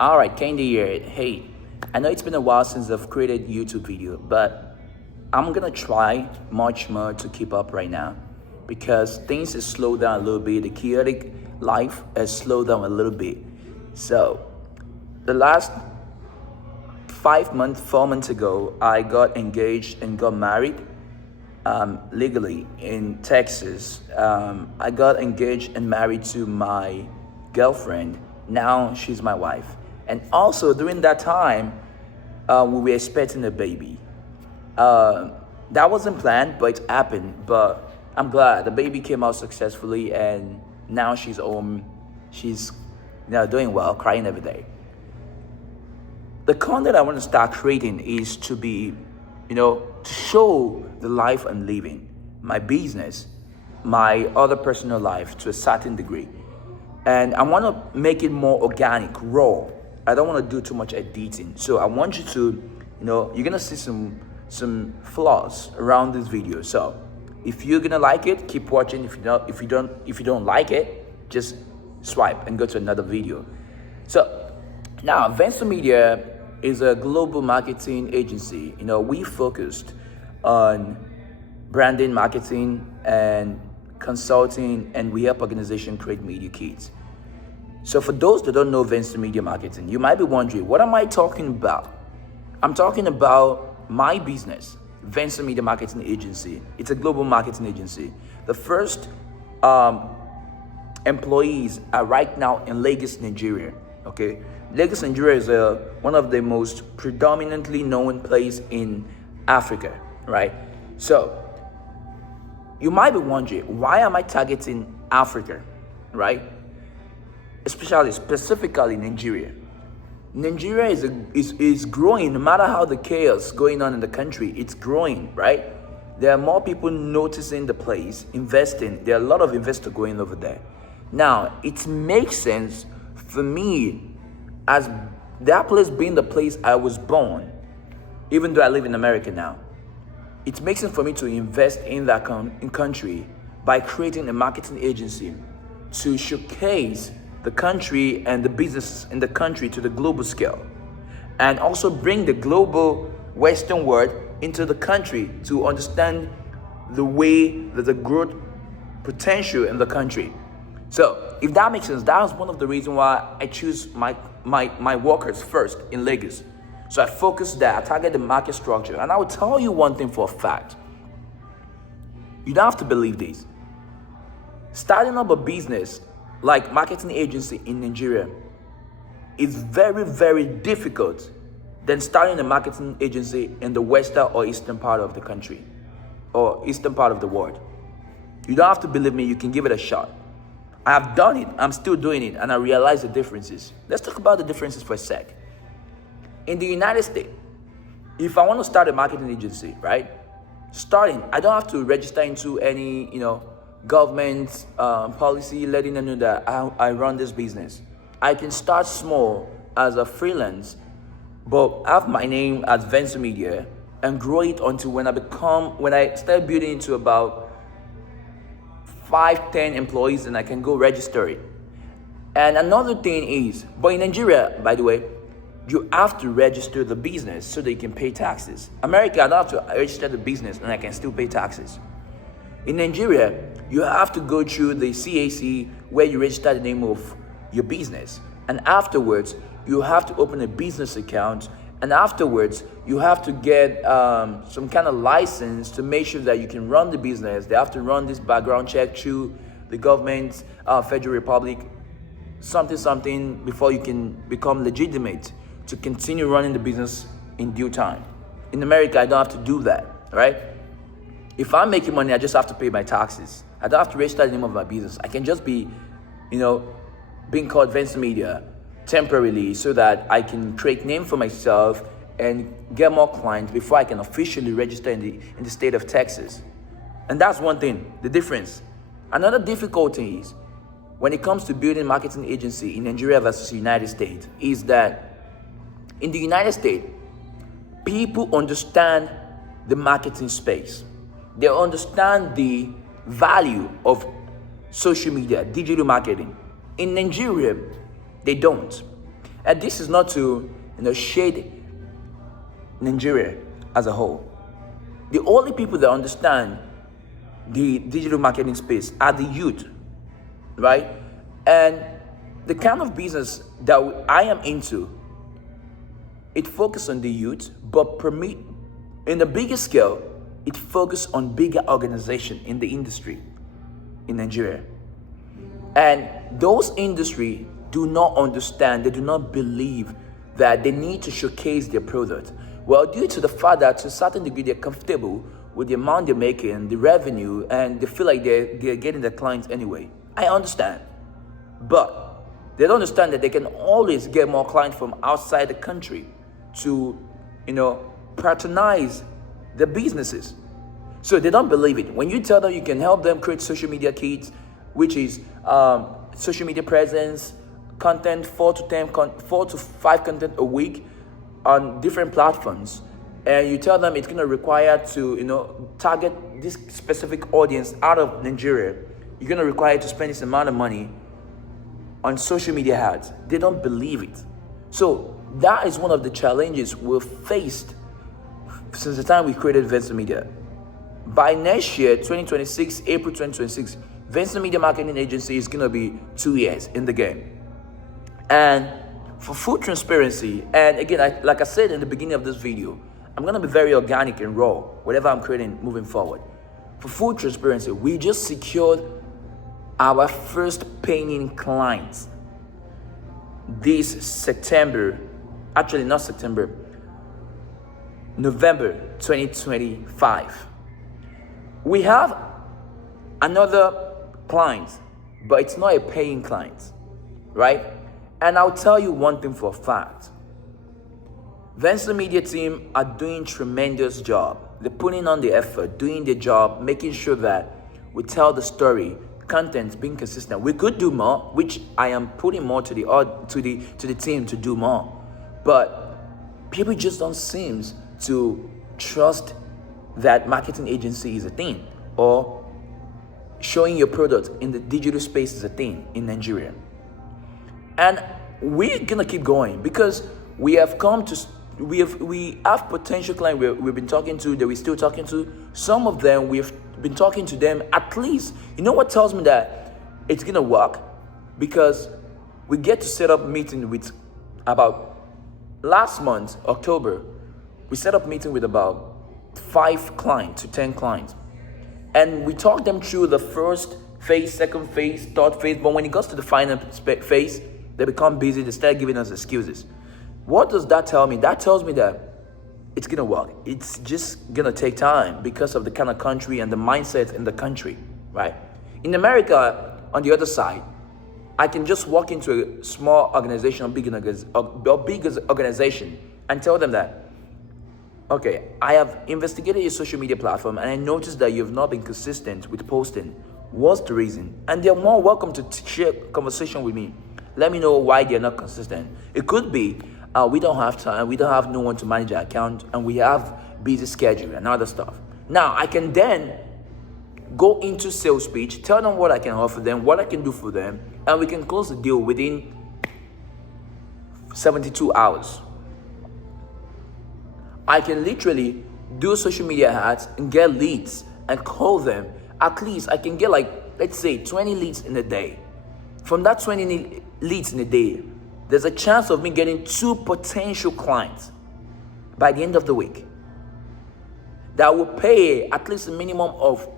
All right, Candy here. Hey, I know it's been a while since I've created YouTube video, but I'm gonna try much more to keep up right now because things have slowed down a little bit. The chaotic life has slowed down a little bit. So the last 5 months, 4 months ago, I got engaged and got married legally in Texas. I got engaged and married to my girlfriend. Now she's my wife. And also during that time, we were expecting a baby. That wasn't planned, but it happened. But I'm glad the baby came out successfully, and now she's home. She's doing well, crying every day. The content I want to start creating is to be, to show the life I'm living, my business, my other personal life to a certain degree. And I want to make it more organic, raw. I don't want to do too much editing. So I want you to, you're going to see some flaws around this video. So if you're going to like it, keep watching. If you don't like it, just swipe and go to another video. So now VenzaMedia is a global marketing agency. We focused on branding, marketing, and consulting, and we help organizations create media kits. So for those that don't know VenzaMedia marketing, you might be wondering, what am I talking about? I'm talking about my business, VenzaMedia Marketing Agency. It's a global marketing agency. The first employees are right now in Lagos, Nigeria. Okay, Lagos, Nigeria is one of the most predominantly known place in Africa, right? So you might be wondering, why am I targeting Africa, right? Specifically Nigeria. Nigeria is growing. No matter how the chaos going on in the country, it's growing, right? There are more people noticing the place, investing. There are a lot of investors going over there. Now, it makes sense for me, as that place being the place I was born, even though I live in America now. It makes sense for me to invest in that country by creating a marketing agency to showcase the country and the businesses in the country to the global scale, and also bring the global Western world into the country to understand the way that the growth potential in the country. So if that makes sense, that was one of the reasons why I choose my workers first in Lagos. So I focus there, I target the market structure. And I will tell you one thing for a fact. You don't have to believe this. Starting up a business like marketing agency in Nigeria is very, very difficult than starting a marketing agency in the western or eastern part of the country or eastern part of the world. You don't have to believe me, you can give it a shot. I have done it, I'm still doing it, and I realize the differences. Let's talk about the differences for a sec. In the United States, if I want to start a marketing agency, right? I don't have to register into any, government policy letting them know that I run this business. I can start small as a freelance, but have my name as VenzaMedia and grow it until when I start building into about 5-10 employees, and I can go register it. And another thing is, but in Nigeria, by the way, you have to register the business so that you can pay taxes. America, I don't have to register the business and I can still pay taxes. In Nigeria, you have to go through the CAC where you register the name of your business. And afterwards, you have to open a business account. And afterwards, you have to get some kind of license to make sure that you can run the business. They have to run this background check through the government, Federal Republic, something before you can become legitimate to continue running the business in due time. In America, I don't have to do that, right? If I'm making money, I just have to pay my taxes. I don't have to register the name of my business. I can just be, being called VenzaMedia temporarily so that I can create name for myself and get more clients before I can officially register in the state of Texas. And that's one thing, the difference. Another difficulty is when it comes to building marketing agency in Nigeria versus the United States is that in the United States, people understand the marketing space. They understand the value of social media, digital marketing. In Nigeria, they don't. And this is not to shade Nigeria as a whole. The only people that understand the digital marketing space are the youth, right? And the kind of business that I am into, it focuses on the youth, but in the bigger scale, it focuses on bigger organization in the industry in Nigeria. And those industry do not understand, they do not believe that they need to showcase their product. Well, due to the fact that to a certain degree they're comfortable with the amount they're making, the revenue, and they feel like they're getting the clients anyway. I understand. But they don't understand that they can always get more clients from outside the country to, patronize the businesses. So they don't believe it. When you tell them you can help them create social media kits, which is social media presence, content, 4 to 5 content a week on different platforms, and you tell them it's going to require to target this specific audience out of Nigeria, you're going to require to spend this amount of money on social media ads. They don't believe it. So that is one of the challenges we've faced since the time we created VenzaMedia. By next year, 2026, April 2026, VenzaMedia Marketing Agency is going to be 2 years in the game. And for full transparency, and again, like I said in the beginning of this video, I'm going to be very organic and raw, whatever I'm creating moving forward. For full transparency, we just secured our first paying clients this September, actually not September, November 2025. We have another client, but it's not a paying client, right? And I'll tell you one thing for a fact. VenzaMedia team are doing tremendous job. They're putting on the effort, doing their job, making sure that we tell the story, content being consistent. We could do more, which I am putting more to the team to do more. But people just don't seem to trust that marketing agency is a thing, or showing your product in the digital space is a thing in Nigeria. And we're gonna keep going because we have potential clients we've been talking to, that we're still talking to. Some of them we've been talking to them at least. You know what tells me that it's gonna work? Because we get to set up meeting with about last month, October, we set up meeting with about 5 clients to 10 clients. And we talk them through the first phase, second phase, third phase. But when it goes to the final phase, they become busy. They start giving us excuses. What does that tell me? That tells me that it's going to work. It's just going to take time because of the kind of country and the mindset in the country, right? In America, on the other side, I can just walk into a small organization or big organization and tell them that, okay, I have investigated your social media platform and I noticed that you've not been consistent with posting. What's the reason? And they're more welcome to share conversation with me. Let me know why they're not consistent. It could be we don't have time, we don't have no one to manage our account, and we have busy schedule and other stuff. Now, I can then go into sales pitch, tell them what I can offer them, what I can do for them, and we can close the deal within 72 hours. I can literally do social media ads and get leads and call them. At least I can get let's say 20 leads in a day. From that 20 leads in a day, there's a chance of me getting 2 potential clients by the end of the week that will pay at least a minimum of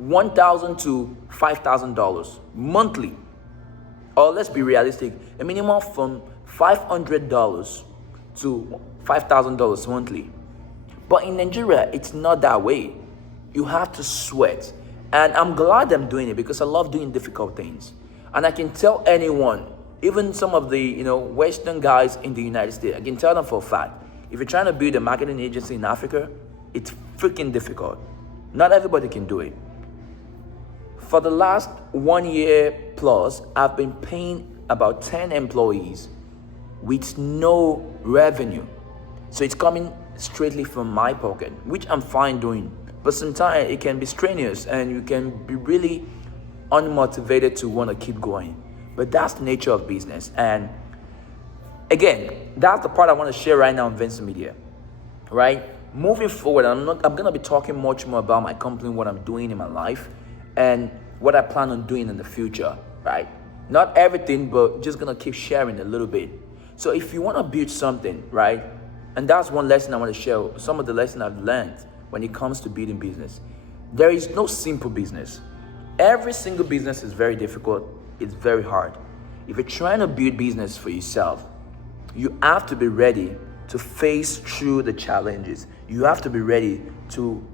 $1,000 to $5,000 monthly. Or let's be realistic, a minimum from $500 to $5,000 monthly. But in Nigeria, it's not that way. You have to sweat. And I'm glad I'm doing it because I love doing difficult things. And I can tell anyone Even some of the, Western guys in the United States, I can tell them for a fact, if you're trying to build a marketing agency in Africa, it's freaking difficult. Not everybody can do it. For the last 1 year plus, I've been paying about 10 employees with no revenue. So it's coming straightly from my pocket, which I'm fine doing. But sometimes it can be strenuous and you can be really unmotivated to want to keep going. But that's the nature of business. And again, that's the part I want to share right now on VenzaMedia, right? Moving forward, I'm going to be talking much more about my company, what I'm doing in my life, and what I plan on doing in the future, right? Not everything, but just going to keep sharing a little bit. So if you want to build something, right? And that's one lesson I want to share, some of the lessons I've learned when it comes to building business. There is no simple business. Every single business is very difficult. It's very hard. If you're trying to build business for yourself, you have to be ready to face through the challenges. You have to be ready to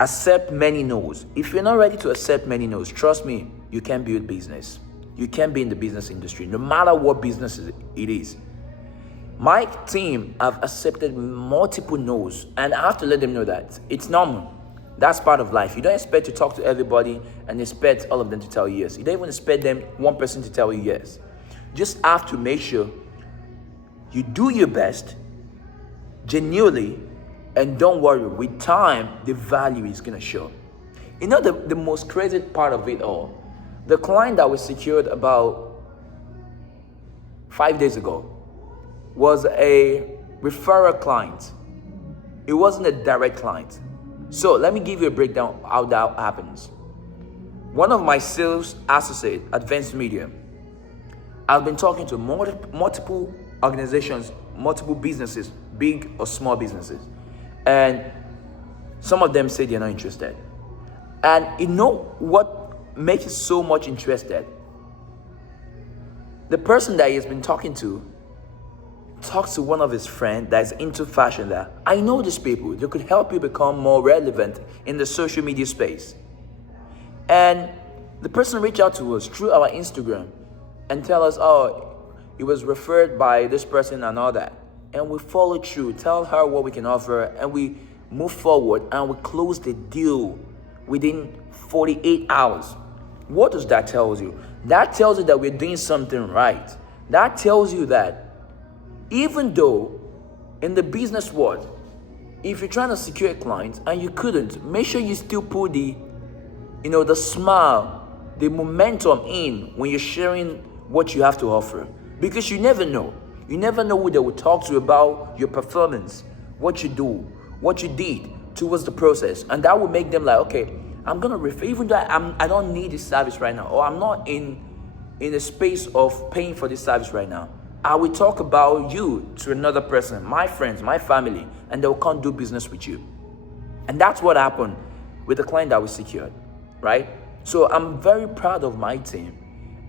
accept many no's. If you're not ready to accept many no's, trust me, you can't build business. You can't be in the business industry, no matter what business it is. My team have accepted multiple no's, and I have to let them know that it's normal. That's part of life. You don't expect to talk to everybody and expect all of them to tell you yes. You don't even expect one person to tell you yes. Just have to make sure you do your best, genuinely, and don't worry. With time, the value is going to show. You know the most crazy part of it all? The client that we secured about 5 days ago was a referral client. It wasn't a direct client. So let me give you a breakdown how that happens. One of my sales associates at VenzaMedia, I've been talking to multiple organizations, multiple businesses, big or small businesses. And some of them say they're not interested. And you know what makes it so much interested? The person that he has been talking to talks to one of his friends that's into fashion, that I know these people, they could help you become more relevant in the social media space. And the person reached out to us through our Instagram and tell us, oh, he was referred by this person and all that. And we followed through, tell her what we can offer, and we move forward and we close the deal within 48 hours. What does that tell you? That tells you that we're doing something right. That tells you that even though in the business world, if you're trying to secure a client and you couldn't, make sure you still put the smile, the momentum in when you're sharing what you have to offer. Because you never know. You never know who they will talk to about your performance, what you do, what you did towards the process. And that will make them like, okay, I'm going to refer, even though I don't need this service right now, or I'm not in a space of paying for this service right now. I will talk about you to another person, my friends, my family, and they'll come do business with you. And that's what happened with the client that we secured, right? So I'm very proud of my team.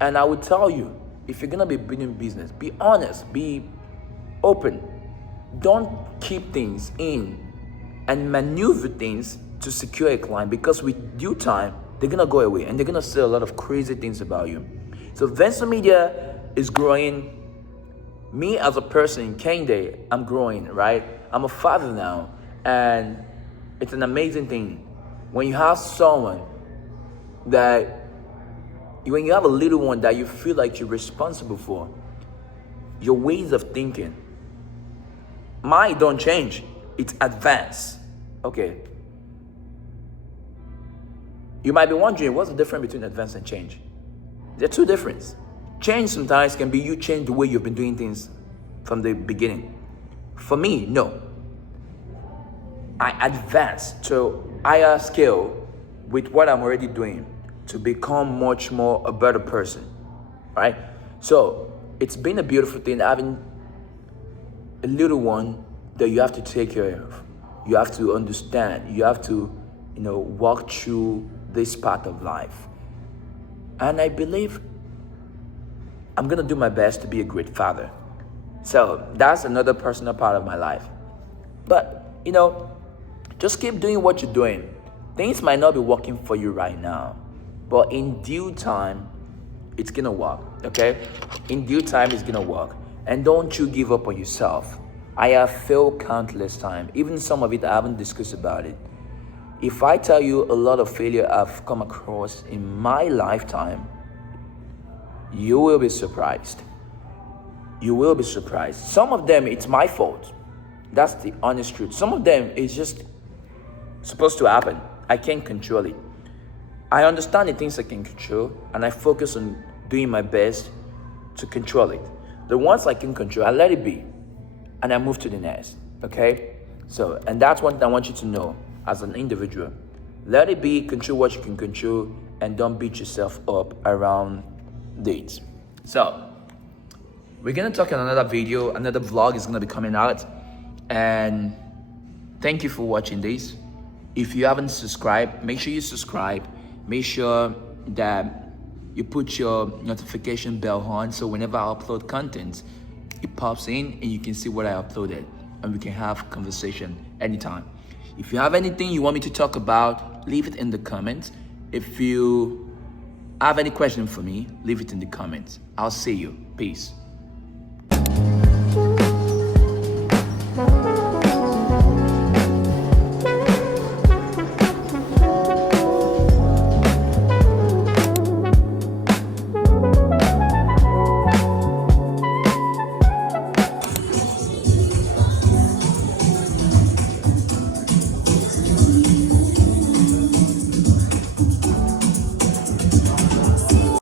And I will tell you, if you're going to be building business, be honest, be open. Don't keep things in and maneuver things to secure a client, because with due time, they're going to go away and they're going to say a lot of crazy things about you. So VenzaMedia is growing. Me as a person, Kende, I'm growing, right? I'm a father now, and it's an amazing thing when you have someone when you have a little one that you feel like you're responsible for. Your ways of thinking, mine don't change, it's advanced. Okay. You might be wondering, what's the difference between advance and change? There are two differences. Change sometimes can be you change the way you've been doing things from the beginning. For me, no. I advance to higher scale with what I'm already doing to become much more a better person, right? So it's been a beautiful thing having a little one that you have to take care of. You have to understand. You have to, walk through this part of life. And I believe I'm going to do my best to be a great father. So that's another personal part of my life. But, just keep doing what you're doing. Things might not be working for you right now, but in due time, It's gonna work, okay? In due time, it's gonna work. And don't you give up on yourself. I have failed countless times. Even some of it, I haven't discussed about it. If I tell you a lot of failure I've come across in my lifetime, you will be surprised. You will be surprised. Some of them, it's my fault. That's the honest truth. Some of them, it's just supposed to happen. I can't control it. I understand the things I can control, and I focus on doing my best to control it. The ones I can control, I let it be, and I move to the next, okay? So, and that's one thing I want you to know as an individual. Let it be, control what you can control, and don't beat yourself up around dates. So, we're gonna talk in another video, another vlog is gonna be coming out, and thank you for watching this. If you haven't subscribed, make sure you subscribe. Make sure that you put your notification bell on, so whenever I upload content, it pops in and you can see what I uploaded, and we can have conversation anytime. If you have anything you want me to talk about, leave it in the comments. If you have any question for me, leave it in the comments. I'll see you. Peace.